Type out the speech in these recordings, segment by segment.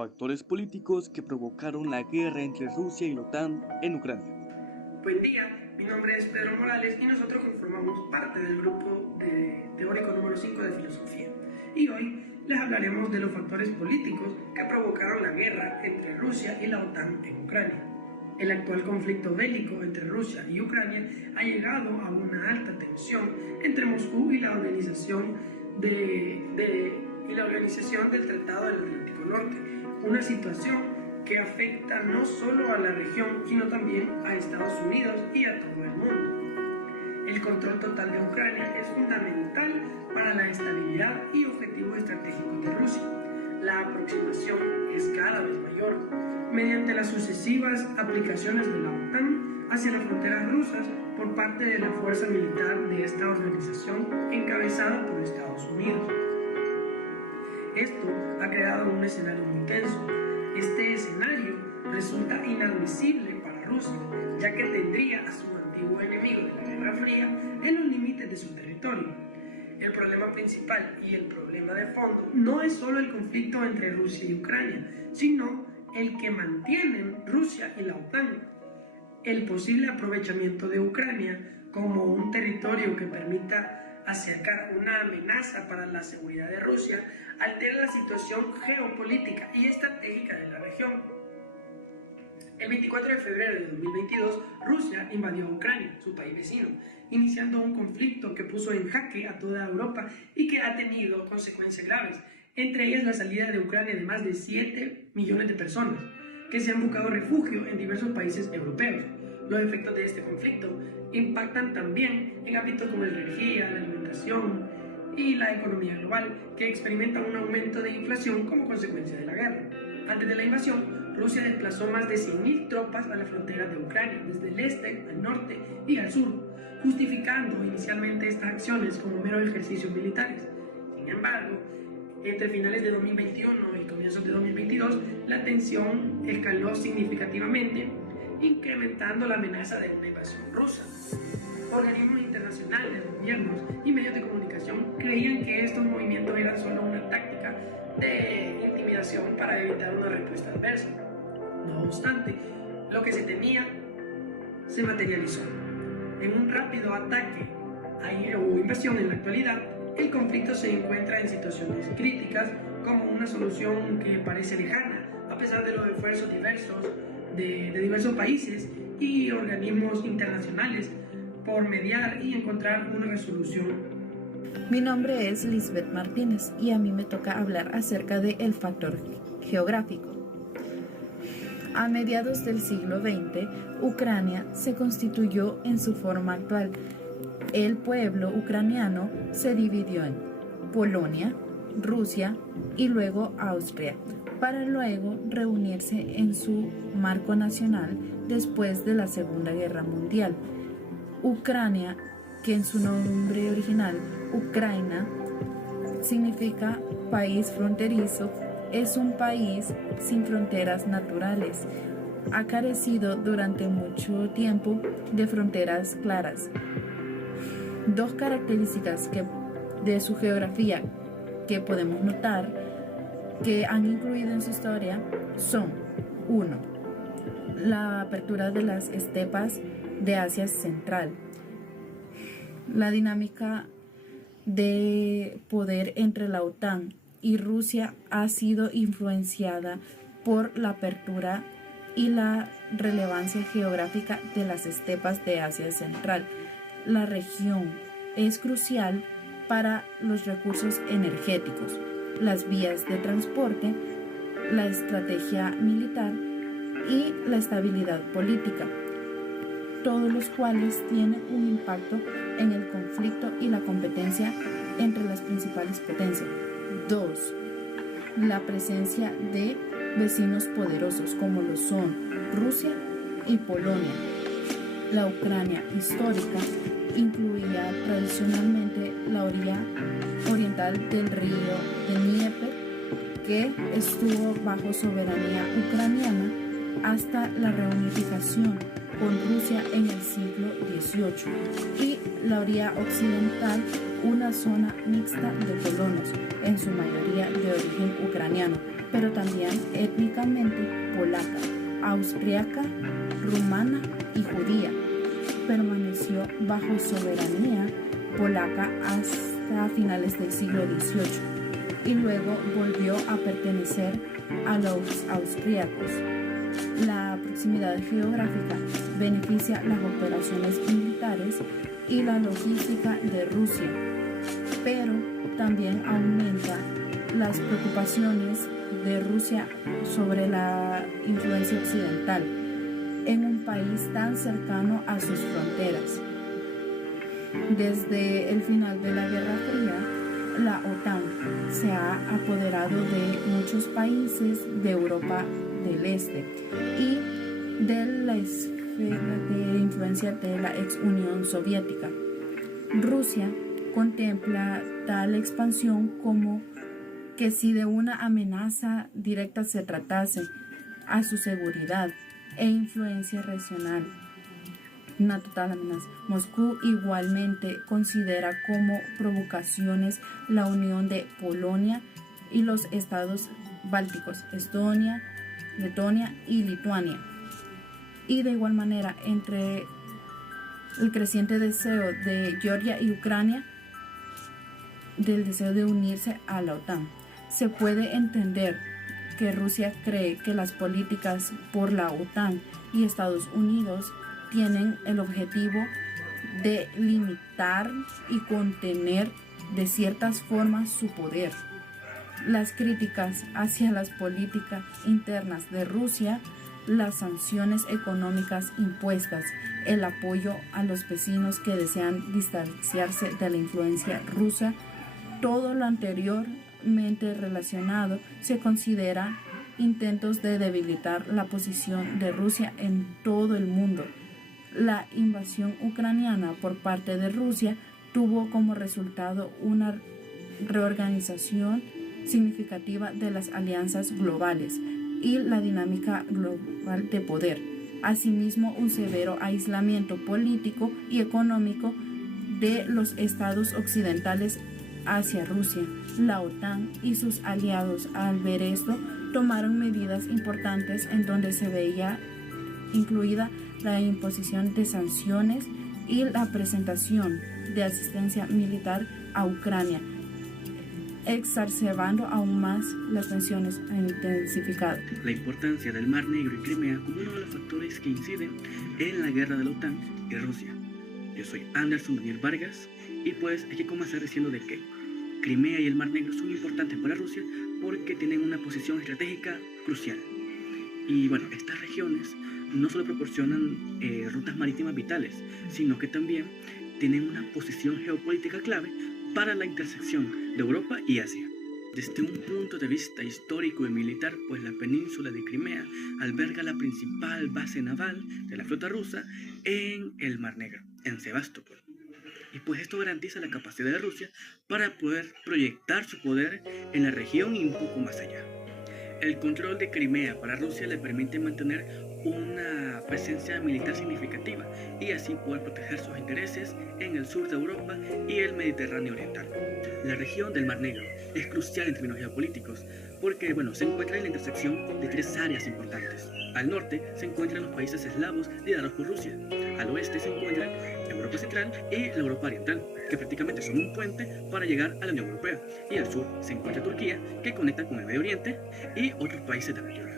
factores políticos que provocaron la guerra entre Rusia y la OTAN en Ucrania. Buen día, mi nombre es Pedro Morales y nosotros conformamos parte del grupo teórico número 5 de filosofía. Y hoy les hablaremos de los factores políticos que provocaron la guerra entre Rusia y la OTAN en Ucrania. El actual conflicto bélico entre Rusia y Ucrania ha llegado a una alta tensión entre Moscú y la organización del Tratado del Atlántico Norte, una situación que afecta no solo a la región, sino también a Estados Unidos y a todo el mundo. El control total de Ucrania es fundamental para la estabilidad y objetivos estratégicos de Rusia. La aproximación es cada vez mayor, mediante las sucesivas aplicaciones de la OTAN hacia las fronteras rusas por parte de la fuerza militar de esta organización encabezada por Estados Unidos. Esto ha creado un escenario muy tenso. Este escenario resulta inadmisible para Rusia, ya que tendría a su antiguo enemigo de la Guerra Fría en los límites de su territorio. El problema principal y el problema de fondo no es solo el conflicto entre Rusia y Ucrania, sino el que mantienen Rusia y la OTAN. El posible aprovechamiento de Ucrania como un territorio que permita acercar una amenaza para la seguridad de Rusia altera la situación geopolítica y estratégica de la región. El 24 de febrero de 2022, Rusia invadió a Ucrania, su país vecino, iniciando un conflicto que puso en jaque a toda Europa y que ha tenido consecuencias graves, entre ellas la salida de Ucrania de más de 7 millones de personas, que se han buscado refugio en diversos países europeos. Los efectos de este conflicto impactan también en ámbitos como la energía, la alimentación y la economía global, que experimentan un aumento de inflación como consecuencia de la guerra. Antes de la invasión, Rusia desplazó más de 100.000 tropas a las fronteras de Ucrania, desde el este, al norte y al sur, justificando inicialmente estas acciones como meros ejercicios militares. Sin embargo, entre finales de 2021 y comienzos de 2022, la tensión escaló significativamente, incrementando la amenaza de una invasión rusa. Organismos internacionales, gobiernos y medios de comunicación creían que estos movimientos eran solo una táctica de intimidación para evitar una respuesta adversa. No obstante, lo que se temía se materializó. En un rápido ataque o invasión en la actualidad, el conflicto se encuentra en situaciones críticas, como una solución que parece lejana, a pesar de los esfuerzos diversos de diversos países y organismos internacionales por mediar y encontrar una resolución. Mi nombre es Lisbeth Martínez y a mí me toca hablar acerca del factor geográfico. A mediados del siglo XX, Ucrania se constituyó en su forma actual. El pueblo ucraniano se dividió en Polonia, Rusia y luego Austria, para luego reunirse en su marco nacional después de la Segunda Guerra Mundial. Ucrania, que en su nombre original, Ucraina, significa país fronterizo, es un país sin fronteras naturales. Ha carecido durante mucho tiempo de fronteras claras. Dos características de su geografía que podemos notar que han incluido en su historia son: 1. La apertura de las estepas de Asia Central. La dinámica de poder entre la OTAN y Rusia ha sido influenciada por la apertura y la relevancia geográfica de las estepas de Asia Central. La región es crucial para los recursos energéticos, las vías de transporte, la estrategia militar y la estabilidad política, todos los cuales tienen un impacto en el conflicto y la competencia entre las principales potencias. 2. La presencia de vecinos poderosos como lo son Rusia y Polonia. La Ucrania histórica incluía tradicionalmente la orilla oriental del río de Dnieper, que estuvo bajo soberanía ucraniana hasta la reunificación con Rusia en el siglo XVIII y la orilla occidental una zona mixta de colonos, en su mayoría de origen ucraniano, pero también étnicamente polaca, austriaca, rumana y judía. Permaneció bajo soberanía polaca hasta finales del siglo XVIII y luego volvió a pertenecer a los austríacos. La proximidad geográfica beneficia las operaciones militares y la logística de Rusia, pero también aumenta las preocupaciones de Rusia sobre la influencia occidental en un país tan cercano a sus fronteras. Desde el final de la Guerra Fría, la OTAN se ha apoderado de muchos países de Europa del Este y de la esfera de influencia de la ex Unión Soviética. Rusia contempla tal expansión como que si de una amenaza directa se tratase a su seguridad e influencia regional. Una total amenaza. Moscú igualmente considera como provocaciones la unión de Polonia y los estados bálticos, Estonia, Letonia y Lituania. Y de igual manera, entre el creciente deseo de Georgia y Ucrania del deseo de unirse a la OTAN, se puede entender que Rusia cree que las políticas por la OTAN y Estados Unidos tienen el objetivo de limitar y contener de ciertas formas su poder. Las críticas hacia las políticas internas de Rusia, las sanciones económicas impuestas, el apoyo a los vecinos que desean distanciarse de la influencia rusa, todo lo anteriormente relacionado se considera intentos de debilitar la posición de Rusia en todo el mundo. La invasión ucraniana por parte de Rusia tuvo como resultado una reorganización significativa de las alianzas globales y la dinámica global de poder. Asimismo, un severo aislamiento político y económico de los estados occidentales hacia Rusia. La OTAN y sus aliados, al ver esto, tomaron medidas importantes en donde se veía incluida la imposición de sanciones y la presentación de asistencia militar a Ucrania, exacerbando aún más las tensiones intensificadas. La importancia del Mar Negro y Crimea como uno de los factores que inciden en la guerra de la OTAN y Rusia. Yo soy Anderson Daniel Vargas y pues hay que comenzar diciendo de que Crimea y el Mar Negro son importantes para Rusia porque tienen una posición estratégica crucial. Y bueno, estas regiones no solo proporcionan rutas marítimas vitales, sino que también tienen una posición geopolítica clave para la intersección de Europa y Asia. Desde un punto de vista histórico y militar, pues la península de Crimea alberga la principal base naval de la flota rusa en el Mar Negro, en Sebastopol. Y pues esto garantiza la capacidad de Rusia para poder proyectar su poder en la región y un poco más allá. El control de Crimea para Rusia le permite mantener una presencia militar significativa y así poder proteger sus intereses en el sur de Europa y el Mediterráneo oriental. La región del Mar Negro es crucial en términos geopolíticos porque se encuentra en la intersección de tres áreas importantes. Al norte se encuentran los países eslavos liderados por Rusia, al oeste se encuentran Europa Central y la Europa Oriental, que prácticamente son un puente para llegar a la Unión Europea, y al sur se encuentra Turquía, que conecta con el Medio Oriente y otros países de la región.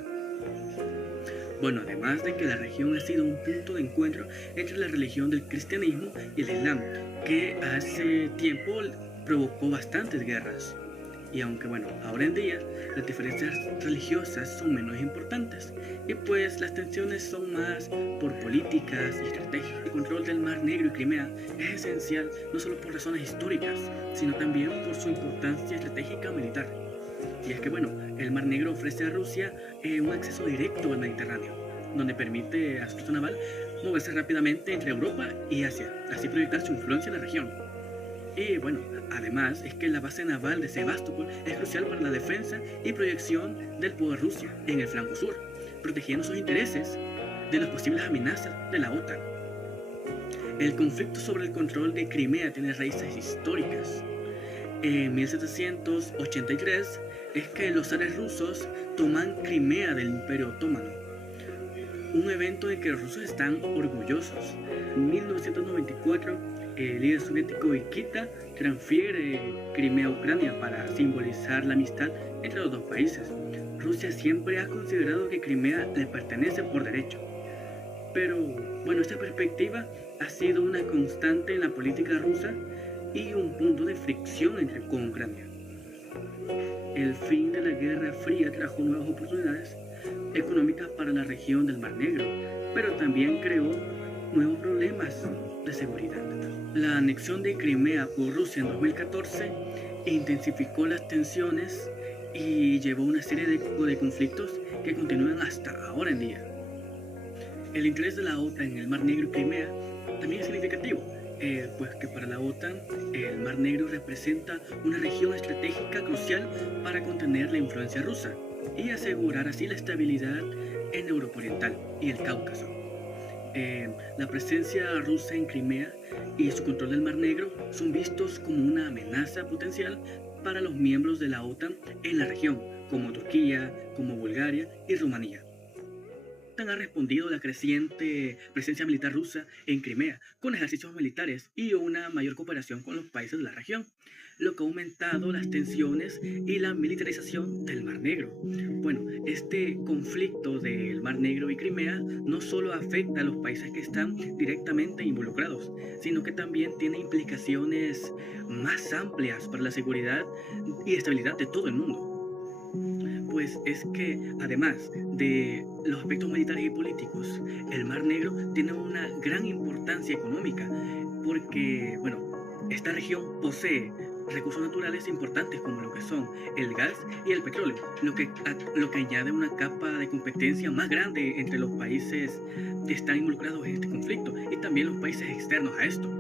Además de que la región ha sido un punto de encuentro entre la religión del cristianismo y el islam, que hace tiempo provocó bastantes guerras. Y aunque ahora en día las diferencias religiosas son menos importantes y pues las tensiones son más por políticas y estrategias. El control del Mar Negro y Crimea es esencial no solo por razones históricas, sino también por su importancia estratégica militar. Y es que el Mar Negro ofrece a Rusia un acceso directo al Mediterráneo, donde permite a su flota naval moverse rápidamente entre Europa y Asia, así proyectar su influencia en la región. Y bueno, además es que la base naval de Sebastopol es crucial para la defensa y proyección del poder Rusia en el flanco sur, protegiendo sus intereses de las posibles amenazas de la OTAN. El conflicto sobre el control de Crimea tiene raíces históricas. En 1783 es que los zares rusos toman Crimea del Imperio Otomano, un evento de que los rusos están orgullosos. En 1994, el líder soviético Nikita transfiere Crimea a Ucrania para simbolizar la amistad entre los dos países. Rusia siempre ha considerado que Crimea le pertenece por derecho. Pero, bueno, esta perspectiva ha sido una constante en la política rusa y un punto de fricción con Ucrania. El fin de la Guerra Fría trajo nuevas oportunidades económicas para la región del Mar Negro, pero también creó nuevos problemas de seguridad. La anexión de Crimea por Rusia en 2014 intensificó las tensiones y llevó a una serie de conflictos que continúan hasta ahora en día. El interés de la OTAN en el Mar Negro y Crimea también es significativo, pues que para la OTAN el Mar Negro representa una región estratégica crucial para contener la influencia rusa y asegurar así la estabilidad en Europa Oriental y el Cáucaso. La presencia rusa en Crimea y su control del Mar Negro son vistos como una amenaza potencial para los miembros de la OTAN en la región, como Turquía, como Bulgaria y Rumanía. La OTAN ha respondido a la creciente presencia militar rusa en Crimea con ejercicios militares y una mayor cooperación con los países de la región, lo que ha aumentado las tensiones y la militarización del Mar Negro. Bueno, este conflicto del Mar Negro y Crimea no solo afecta a los países que están directamente involucrados, sino que también tiene implicaciones más amplias para la seguridad y estabilidad de todo el mundo. Pues es que, además de los aspectos militares y políticos, el Mar Negro tiene una gran importancia económica, porque, bueno, esta región posee recursos naturales importantes como lo que son el gas y el petróleo, lo que añade una capa de competencia más grande entre los países que están involucrados en este conflicto y también los países externos a esto.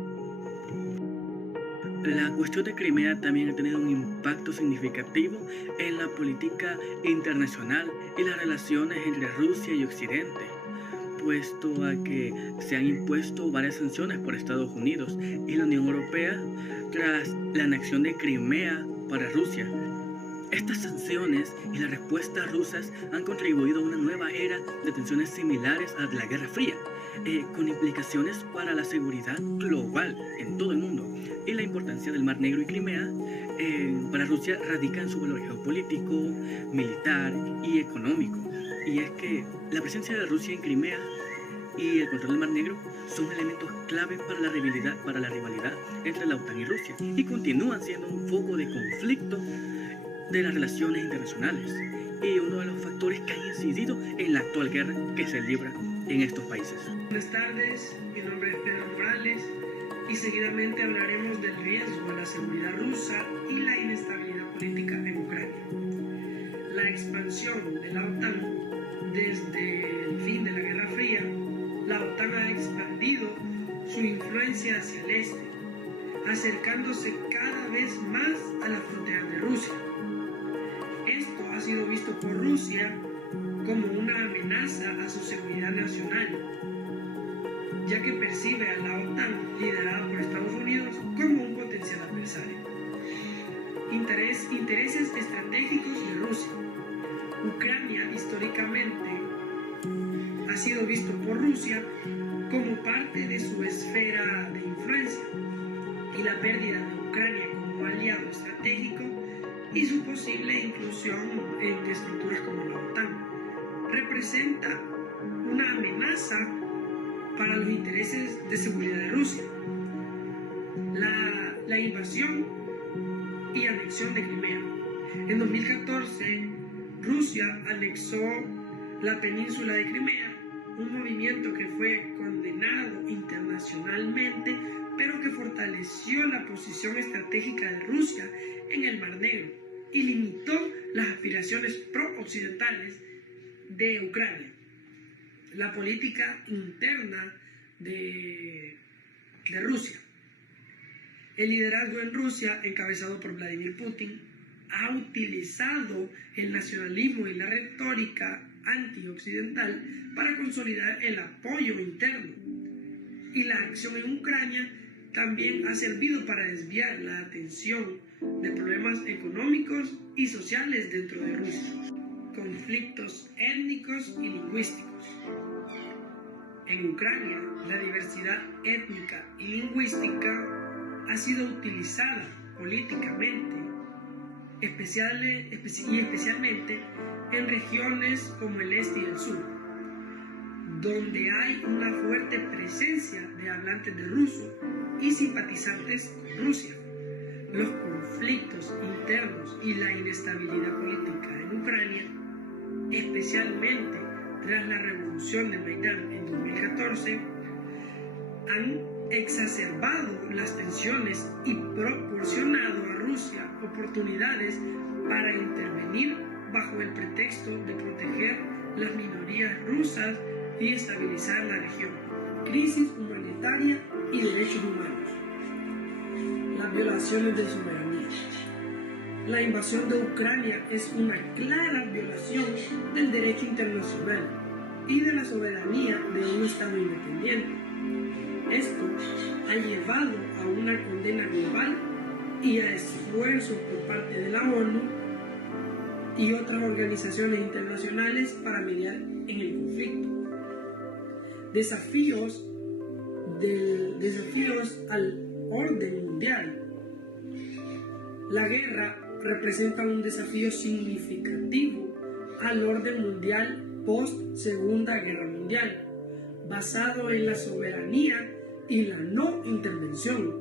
La cuestión de Crimea también ha tenido un impacto significativo en la política internacional y las relaciones entre Rusia y Occidente, puesto a que se han impuesto varias sanciones por Estados Unidos y la Unión Europea tras la anexión de Crimea para Rusia. Estas sanciones y las respuestas rusas han contribuido a una nueva era de tensiones similares a la Guerra Fría, con implicaciones para la seguridad global en todo el mundo. Y la importancia del Mar Negro y Crimea para Rusia radica en su valor geopolítico, militar y económico. Y es que la presencia de Rusia en Crimea y el control del Mar Negro son elementos clave para la rivalidad entre la OTAN y Rusia y continúan siendo un foco de conflicto de las relaciones internacionales y uno de los factores que han incidido en la actual guerra que se libra en estos países. Buenas tardes, mi nombre es Pedro Morales y seguidamente hablaremos del riesgo a la seguridad rusa y la inestabilidad política en Ucrania. La expansión de la OTAN desde el fin de la Guerra Fría, la OTAN ha expandido su influencia hacia el este, acercándose cada vez más a las fronteras de Rusia. Esto ha sido visto por Rusia como una amenaza a su seguridad nacional, ya que percibe a la OTAN, liderada por Estados Unidos, como un potencial adversario. Intereses estratégicos de Rusia. Ucrania históricamente ha sido visto por Rusia como parte de su esfera de influencia, y la pérdida de Ucrania como aliado estratégico y su posible inclusión en estructuras como la OTAN representa una amenaza para los intereses de seguridad de Rusia. La invasión y anexión de Crimea. En 2014, Rusia anexó la península de Crimea, un movimiento que fue condenado internacionalmente, pero que fortaleció la posición estratégica de Rusia en el Mar Negro y limitó las aspiraciones pro-occidentales de Ucrania. La política interna de Rusia. El liderazgo en Rusia, encabezado por Vladimir Putin, ha utilizado el nacionalismo y la retórica antioccidental para consolidar el apoyo interno. Y la acción en Ucrania también ha servido para desviar la atención de problemas económicos y sociales dentro de Rusia, conflictos étnicos y lingüísticos. En Ucrania, la diversidad étnica y lingüística ha sido utilizada políticamente, especialmente en regiones como el este y el sur, donde hay una fuerte presencia de hablantes de ruso y simpatizantes con Rusia. Los conflictos internos y la inestabilidad política en Ucrania, especialmente tras la revolución de Maidán en 2014, han exacerbado las tensiones y proporcionado a Rusia oportunidades para intervenir bajo el pretexto de proteger las minorías rusas y estabilizar la región. Crisis humanitaria y derechos humanos. Las violaciones de soberanía. La invasión de Ucrania es una clara violación del derecho internacional y de la soberanía de un Estado independiente. Esto ha llevado a una condena global y a esfuerzos por parte de la ONU y otras organizaciones internacionales para mediar en el conflicto. Desafíos al orden mundial. La guerra representa un desafío significativo al orden mundial post-Segunda Guerra Mundial, basado en la soberanía y la no intervención.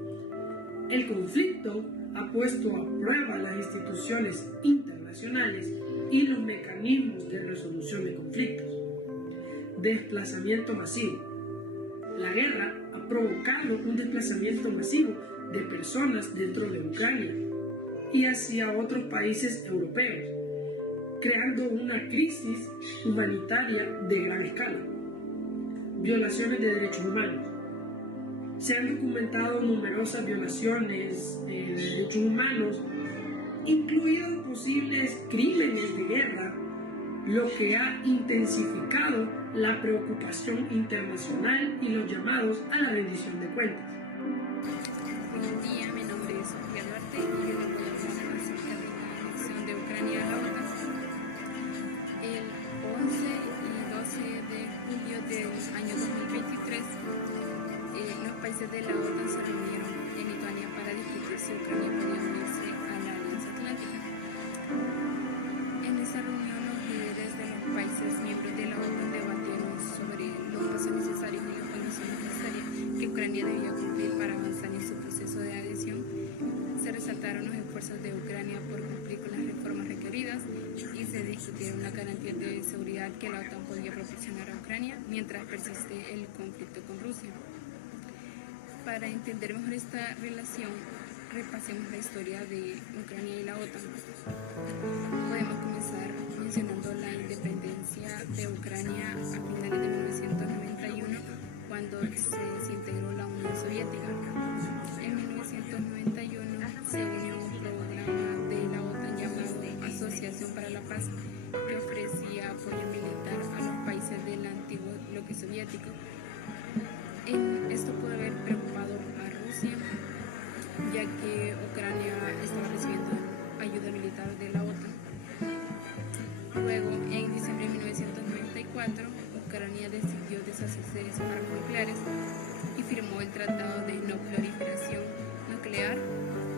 El conflicto ha puesto a prueba las instituciones internacionales y los mecanismos de resolución de conflictos. Desplazamiento masivo. La guerra ha provocado un desplazamiento masivo de personas dentro de Ucrania y hacia otros países europeos, creando una crisis humanitaria de gran escala. Violaciones de derechos humanos. Se han documentado numerosas violaciones de derechos humanos, incluidos posibles crímenes de guerra, lo que ha intensificado la preocupación internacional y los llamados a la rendición de cuentas. Buen día, mi nombre es Sofía Duarte y yo les voy a hablar acerca de la anexión de Ucrania a la OTAN. El 11 y 12 de julio del año 2023, los países de la OTAN se reunieron en Lituania para discutir si Ucrania podía unirse a la Alianza Atlántica. En esa reunión, los líderes de los países miembros de la OTAN debatieron sobre los pasos necesarios y las condiciones necesarias que Ucrania debía cumplir para avanzar en su proceso de adhesión. Se resaltaron los esfuerzos de Ucrania por cumplir con las reformas requeridas y se discutieron las garantías de seguridad que la OTAN podía proporcionar a Ucrania mientras persiste el conflicto con Rusia. Para entender mejor esta relación, repasemos la historia de Ucrania y la OTAN. Podemos comenzar mencionando la independencia de Ucrania a finales de 1991, cuando se integró la Unión Soviética. En 1991 se unió un programa de la OTAN llamado Asociación para la Paz, que ofrecía apoyo militar a los países del antiguo bloque soviético. Esto pudo haber preocupado a Rusia, ya que Ucrania estaba recibiendo ayuda militar de la OTAN. Luego, en diciembre de 1994, Ucrania decidió deshacerse de sus armas nucleares y firmó el Tratado de No Proliferación Nuclear.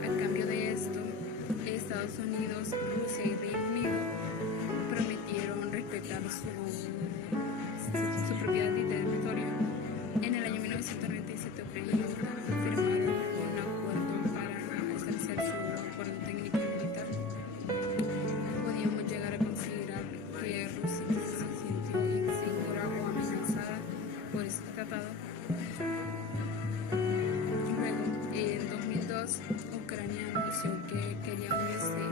A cambio de esto, Estados Unidos, Rusia y Reino Unido prometieron respetar su propiedad de territorio. En el año 1997, Ucrania y la OTAN firmaron un acuerdo para establecer su acuerdo técnico y militar. Podíamos llegar a considerar que Rusia se sintió insegura o amenazada por este tratado. Luego, en 2002, Ucrania anunció que quería unirse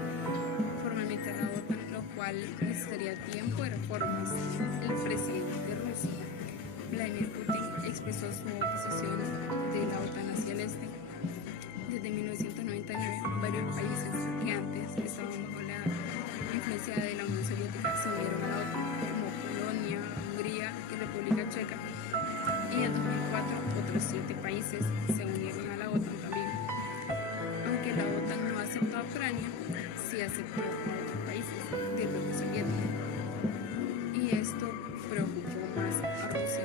formalmente a la OTAN, lo cual necesitaría tiempo y reformas. El presidente de Rusia, Vladimir Putin, expresó su oposición de la OTAN hacia el este. Desde Checa. Y en 2004 otros 7 países se unieron a la OTAN también. Aunque la OTAN no aceptó a Ucrania, sí aceptó a otros países del bloque soviético. Y esto preocupó más a Rusia.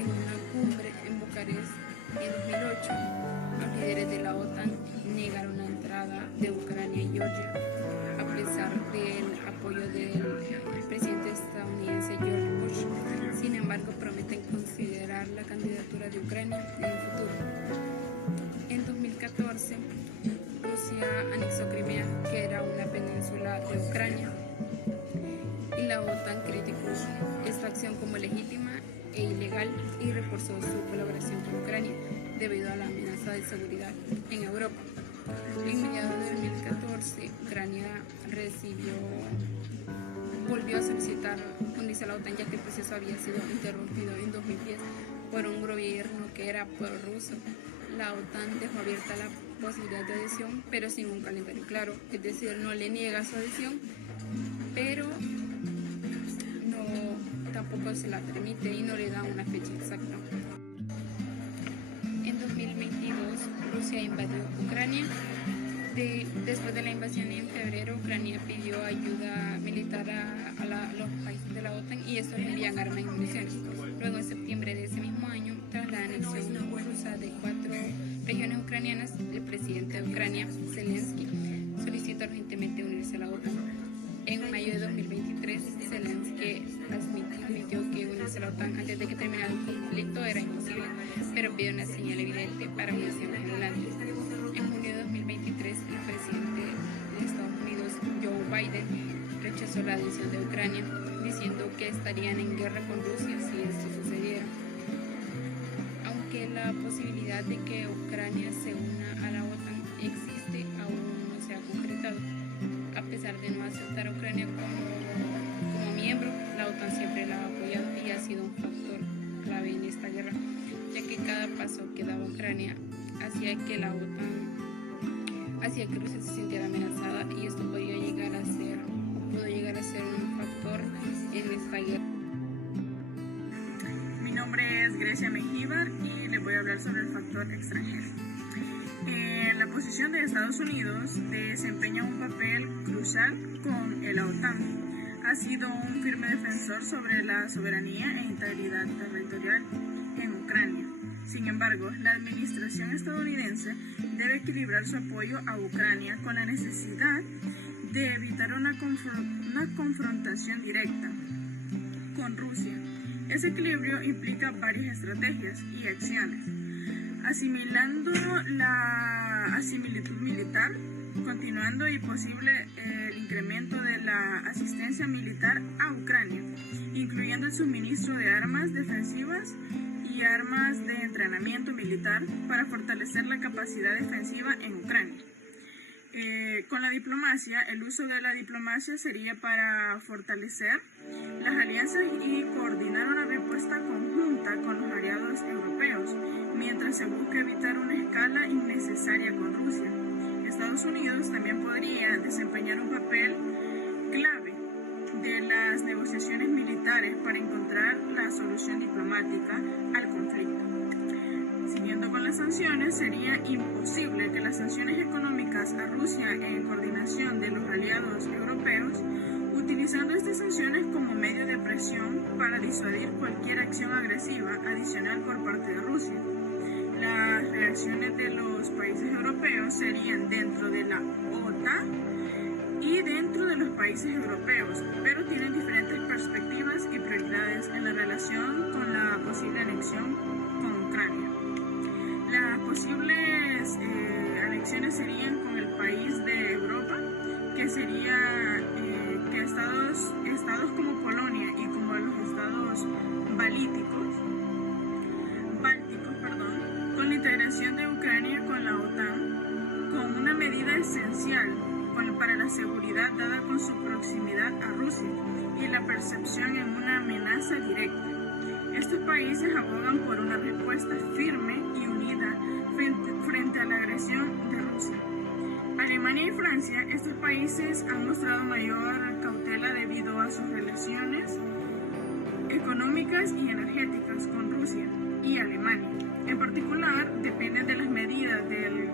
En una cumbre en Bucarest en 2008, los líderes de la OTAN negaron la entrada de Ucrania y Georgia, a pesar del apoyo del presidente estadounidense George Bush. Sin embargo, prometen considerar la candidatura de Ucrania en el futuro. En 2014, Rusia anexó Crimea, que era una península de Ucrania, y la OTAN criticó esta acción como legítima e ilegal y reforzó su colaboración con Ucrania debido a la amenaza de seguridad en Europa. En mediados de 2014, Ucrania volvió a solicitar unirse a la OTAN, ya que el proceso había sido interrumpido en 2010 por un gobierno que era prorruso. La OTAN dejó abierta la posibilidad de adhesión, pero sin un calendario claro, es decir, no le niega su adhesión, pero tampoco se la permite y no le da una fecha exacta. En 2022, Rusia invadió Ucrania. Después de la invasión en febrero, Ucrania pidió ayuda militar a los países de la OTAN y estos envían armas y municiones. Luego, en septiembre de ese mismo año, tras la anexión rusa de 4 regiones ucranianas, el presidente de Ucrania, Zelensky, solicitó urgentemente unirse a la OTAN. En mayo de 2023, Zelensky admitió que unirse a la OTAN antes de que terminara el conflicto era imposible, pero pidió una señal evidente para unirse más adelante. En junio de 2023, el presidente de Estados Unidos, Joe Biden, rechazó la adhesión de Ucrania, diciendo que estarían en guerra con Rusia si esto sucediera. Aunque la posibilidad de que Ucrania se una a la OTAN existe, aún no se ha concretado. A pesar de no aceptar a Ucrania como miembro, la OTAN siempre la ha apoyado y ha sido un factor clave en esta guerra, ya que cada paso que daba Ucrania hacía que Rusia se sintiera amenazada, y esto pudo llegar a ser un factor en esta guerra. Mi nombre es Grecia Mengíbar y les voy a hablar sobre el factor extranjero. La posición de Estados Unidos desempeña un papel crucial con la OTAN. Ha sido un firme defensor sobre la soberanía e integridad territorial en Ucrania. Sin embargo, la administración estadounidense debe equilibrar su apoyo a Ucrania con la necesidad de evitar una confrontación directa con Rusia. Ese equilibrio implica varias estrategias y acciones, asimilando la asimilitud militar, continuando y posible el incremento de la asistencia militar a Ucrania, incluyendo el suministro de armas defensivas y armas de entrenamiento militar para fortalecer la capacidad defensiva en Ucrania. Con la diplomacia, el uso de la diplomacia sería para fortalecer las alianzas y coordinar una respuesta conjunta con los aliados europeos, mientras se busca evitar una escala innecesaria con Rusia. Estados Unidos también podría desempeñar un papel clave de las negociaciones militares para encontrar la solución diplomática al conflicto. Siguiendo con las sanciones, sería imposible que las sanciones económicas a Rusia en coordinación de los aliados europeos, utilizando estas sanciones como medio de presión para disuadir cualquier acción agresiva adicional por parte de Rusia. Las reacciones de los países europeos serían dentro de la OTAN y dentro de los países europeos, pero tienen diferentes perspectivas y prioridades en la relación con la posible anexión con Ucrania. Las posibles anexiones serían con el país de Europa, que sería que estados como Polonia y como los estados bálticos, con la integración de Ucrania con la OTAN, con una medida esencial para la seguridad dada con su proximidad a Rusia y la percepción en una amenaza directa. Estos países abogan por una respuesta firme y unida frente a la agresión de Rusia. Alemania y Francia, estos países han mostrado mayor cautela debido a sus relaciones económicas y energéticas con Rusia y Alemania. En particular, dependen de las medidas del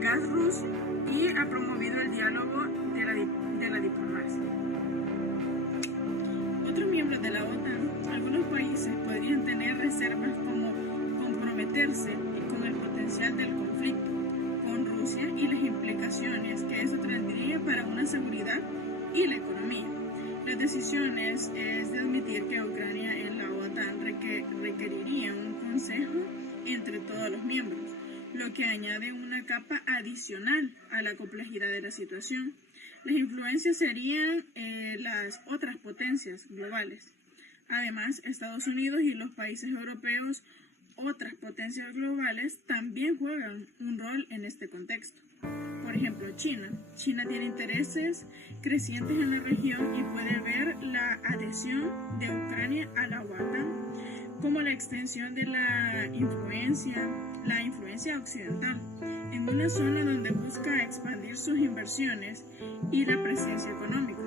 gas ruso y ha promovido el diálogo de la diplomacia. Otros miembros de la OTAN, algunos países podrían tener reservas como comprometerse con el potencial del conflicto con Rusia y las implicaciones que eso tendría para una seguridad y la economía. Las decisiones es de admitir que Ucrania en la OTAN requeriría un consejo entre todos los miembros, lo que añade una capa adicional a la complejidad de la situación. Las influencias serían las otras potencias globales. Además, Estados Unidos y los países europeos, otras potencias globales, también juegan un rol en este contexto. Por ejemplo, China. China tiene intereses crecientes en la región y puede ver la adhesión de Ucrania a la OTAN como la extensión de la influencia occidental en una zona donde busca expandir sus inversiones y la presencia económica.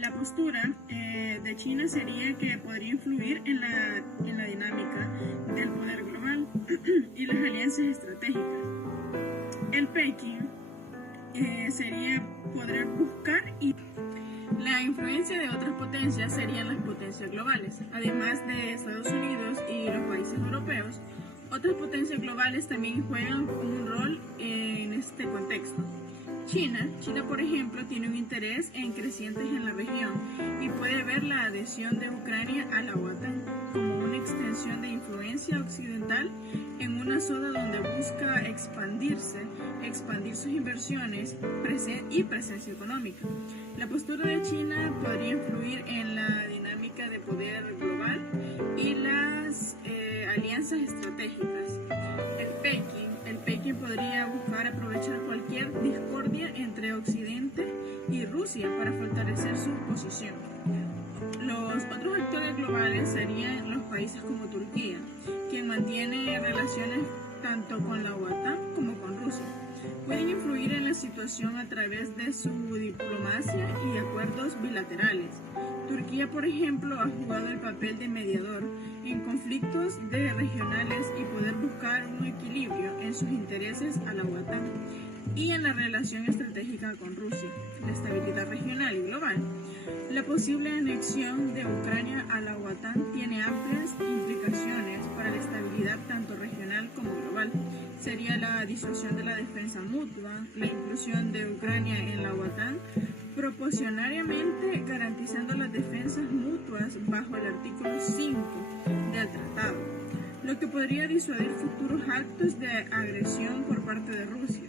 La postura de China sería que podría influir en la dinámica del poder global y las alianzas estratégicas. El Pekín sería poder buscar y la influencia de otras potencias serían las potencias globales. Además de Estados Unidos y los países europeos, otras potencias globales también juegan un rol en este contexto. China, por ejemplo, tiene un interés creciente en la región y puede ver la adhesión de Ucrania a la OTAN como una extensión de influencia occidental en una zona donde busca expandir sus inversiones y presencia económica. La postura de China podría influir en la dinámica de poder global y las alianzas estratégicas. El Pekín podría buscar aprovechar cualquier discordia entre Occidente y Rusia para fortalecer su posición. Los otros actores globales serían los países como Turquía, quien mantiene relaciones tanto con la OTAN como con Rusia. Pueden influir en la situación a través de su diplomacia y acuerdos bilaterales. Turquía, por ejemplo, ha jugado el papel de mediador en conflictos regionales y poder buscar un equilibrio en sus intereses a la OTAN y en la relación estratégica con Rusia, la estabilidad regional y global. La posible anexión de Ucrania a la OTAN tiene amplias implicaciones para la estabilidad tanto regional como global. Sería la disuasión de la defensa mutua, la inclusión de Ucrania en la OTAN, proporcionariamente garantizando las defensas mutuas bajo el artículo 5 del tratado, lo que podría disuadir futuros actos de agresión por parte de Rusia.